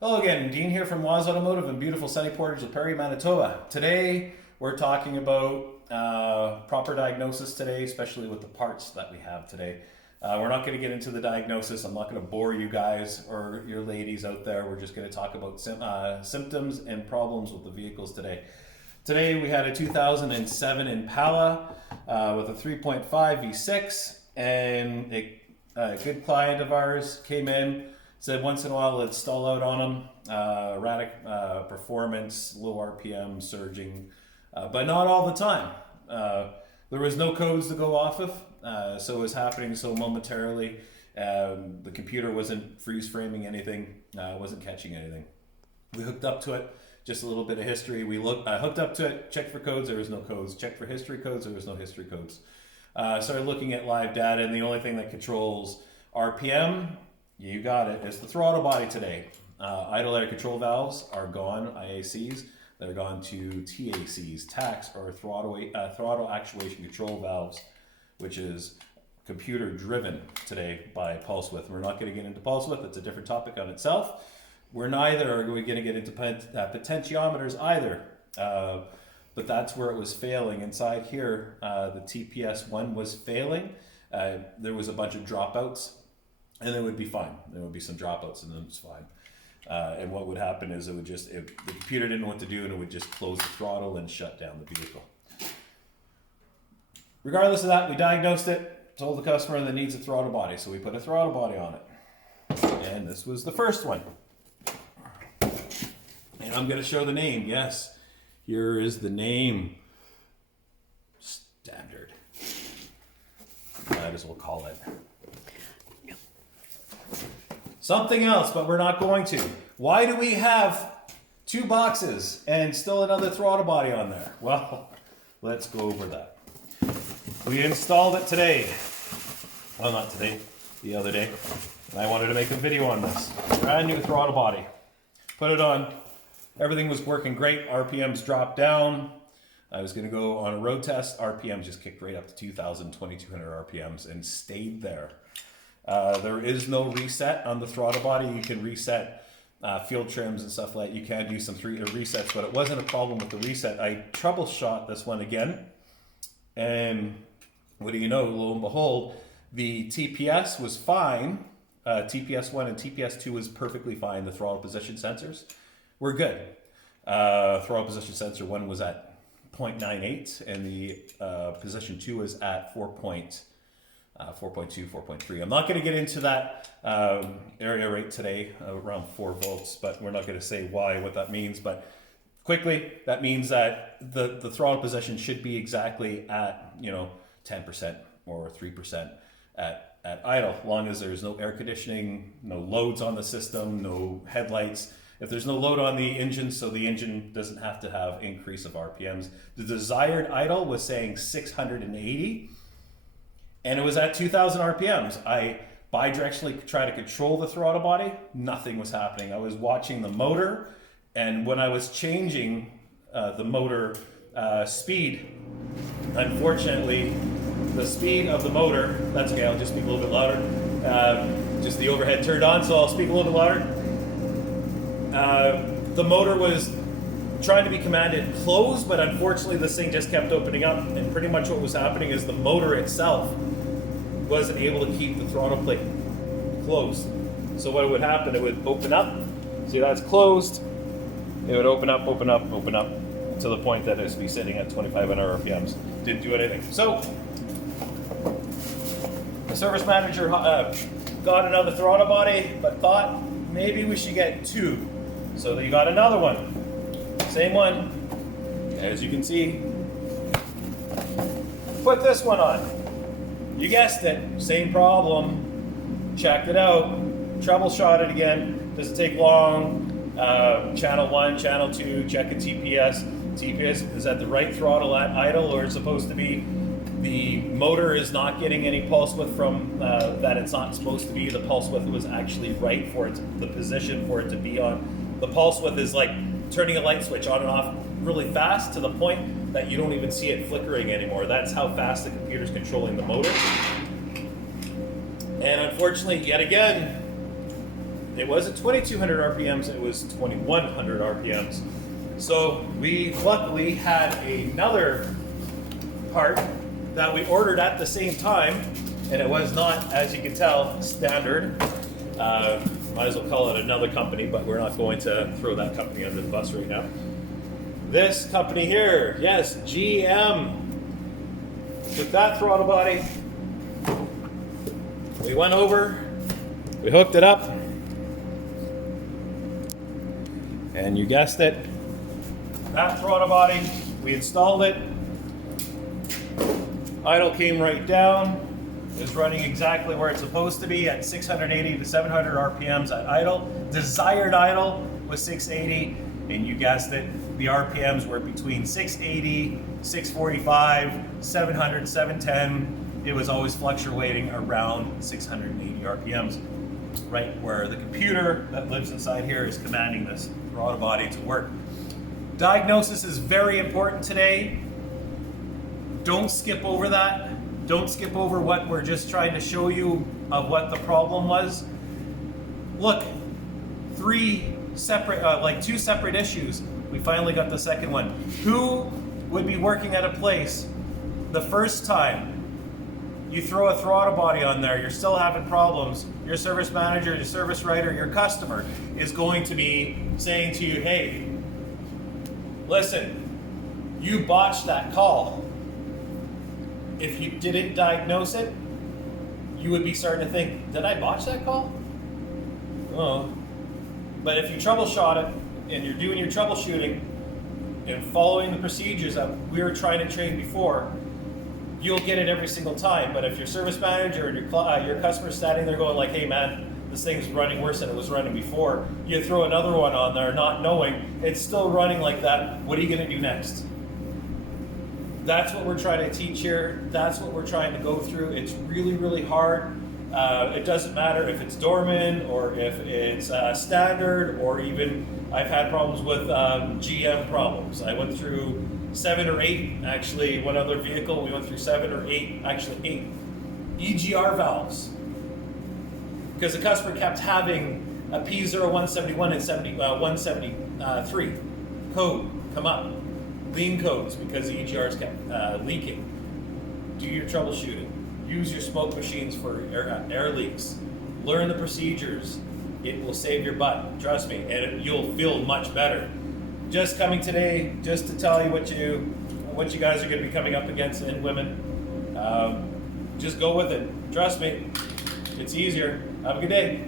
Hello again, Dean here from Waz Automotive in beautiful sunny Portage La Prairie, Manitoba. Today we're talking about proper diagnosis today, especially with the parts that we have today. We're not going to get into the diagnosis. I'm not going to bore you guys or your ladies out there. We're just going to talk about symptoms and problems with the vehicles today. Today we had a 2007 Impala with a 3.5 V6, and a good client of ours came in, said once in a while let's stall out on them. Erratic performance, low RPM, surging, but not all the time. There was no codes to go off of, so it was happening so momentarily. The computer wasn't freeze framing anything, wasn't catching anything. We hooked up to it, just a little bit of history. We hooked up to it, checked for codes, there was no codes. Checked for history codes, there was no history codes. Started looking at live data, and the only thing that controls RPM, you got it, it's the throttle body today. Idle air control valves are gone, IACs. They're gone to TACs, TACs, or throttle actuation control valves, which is computer driven today by pulse width. We're not going to get into pulse width, it's a different topic on itself. We're neither are we going to get into potentiometers either, but that's where it was failing. Inside here, the TPS1 was failing. There was a bunch of dropouts, and it would be fine. There would be some dropouts, and then it's fine. And what would happen is the computer didn't know what to do, and it would just close the throttle and shut down the vehicle. Regardless of that, we diagnosed it, told the customer that needs a throttle body, so we put a throttle body on it. And this was the first one. And I'm going to show the name. Yes, here is the name. Standard. Might as well call it something else, but we're not going to. Why do we have two boxes and still another throttle body on there? Well, let's go over that. We installed it today. Well, not today, the other day. And I wanted to make a video on this. Brand new throttle body. Put it on. Everything was working great. RPMs dropped down. I was going to go on a road test. RPMs just kicked right up to 2,000, 2,200 RPMs and stayed there. There is no reset on the throttle body. You can reset field trims and stuff like that. You can do some resets, but it wasn't a problem with the reset. I troubleshot this one again, and what do you know, lo and behold, the TPS was fine. TPS1 and TPS2 was perfectly fine. The throttle position sensors were good. Throttle position sensor 1 was at 0.98, and the position 2 was at 4.2, 4.3. I'm not going to get into that area rate today, around 4 volts, but we're not going to say what that means. But quickly, that means that the throttle position should be exactly at 10% or 3% at idle, as long as there's no air conditioning, no loads on the system, no headlights. If there's no load on the engine, so the engine doesn't have to have increase of RPMs. The desired idle was saying 680. And it was at 2,000 RPMs. I bidirectionally tried to control the throttle body. Nothing was happening. I was watching the motor, and when I was changing the motor speed, unfortunately, the speed of the motor, that's okay, I'll just speak a little bit louder. Just the overhead turned on, so I'll speak a little bit louder. The motor was trying to be commanded closed, but unfortunately this thing just kept opening up, and pretty much what was happening is the motor itself wasn't able to keep the throttle plate closed. So what would happen, it would open up, see that's closed, it would open up to the point that it would be sitting at 2,500 RPMs. Didn't do anything. So the service manager got another throttle body, but thought maybe we should get 2. So they got another one. Same one, as you can see. Put this one on. You guessed it, same problem. Checked it out, troubleshot it again. Doesn't take long. Channel 1, channel 2, check a TPS. TPS is at the right throttle at idle, or it's supposed to be. The motor is not getting any pulse width from that it's not supposed to be. The pulse width was actually right for it, the position for it to be on. The pulse width is like turning a light switch on and off really fast to the point that you don't even see it flickering anymore. That's how fast the computer's controlling the motor. And unfortunately, yet again, It wasn't 2200 RPMs, it was 2100 RPMs. So we luckily had another part that we ordered at the same time, and it was not, as you can tell, standard. Might as well call it another company, but we're not going to throw that company under the bus right now. This company here, yes, GM. Took that throttle body, we went over, we hooked it up, and you guessed it, that throttle body, we installed it. Idle came right down. Is running exactly where it's supposed to be at 680 to 700 RPMs at idle. Desired idle was 680, and you guessed it, the RPMs were between 680, 645, 700, 710. It was always fluctuating around 680 RPMs, right where the computer that lives inside here is commanding this throttle body to work. Diagnosis is very important today. Don't skip over that. Don't skip over what we're just trying to show you of what the problem was. Look, two separate issues. We finally got the second one. Who would be working at a place the first time you throw a throttle body on there, you're still having problems, your service manager, your service writer, your customer is going to be saying to you, hey, listen, you botched that call. If you didn't diagnose it, you would be starting to think, did I botch that call? Oh. But if you troubleshot it, and you're doing your troubleshooting, and following the procedures that we were trying to train before, you'll get it every single time. But if your service manager and your customer's standing there going like, hey man, this thing's running worse than it was running before, you throw another one on there not knowing, it's still running like that, what are you gonna do next? That's what we're trying to teach here. That's what we're trying to go through. It's really, really hard. It doesn't matter if it's dormant or if it's standard, or even I've had problems with GM problems. I went through 7 or 8, actually one other vehicle, we went through 7 or 8, actually 8 EGR valves. Because the customer kept having a P0171 and 173 code come up. Lean codes because the EGRs kept leaking. Do your troubleshooting. Use your smoke machines for air leaks. Learn the procedures. It will save your butt. Trust me, and you'll feel much better. Just coming today, just to tell you what you guys are going to be coming up against, and women. Just go with it. Trust me, it's easier. Have a good day.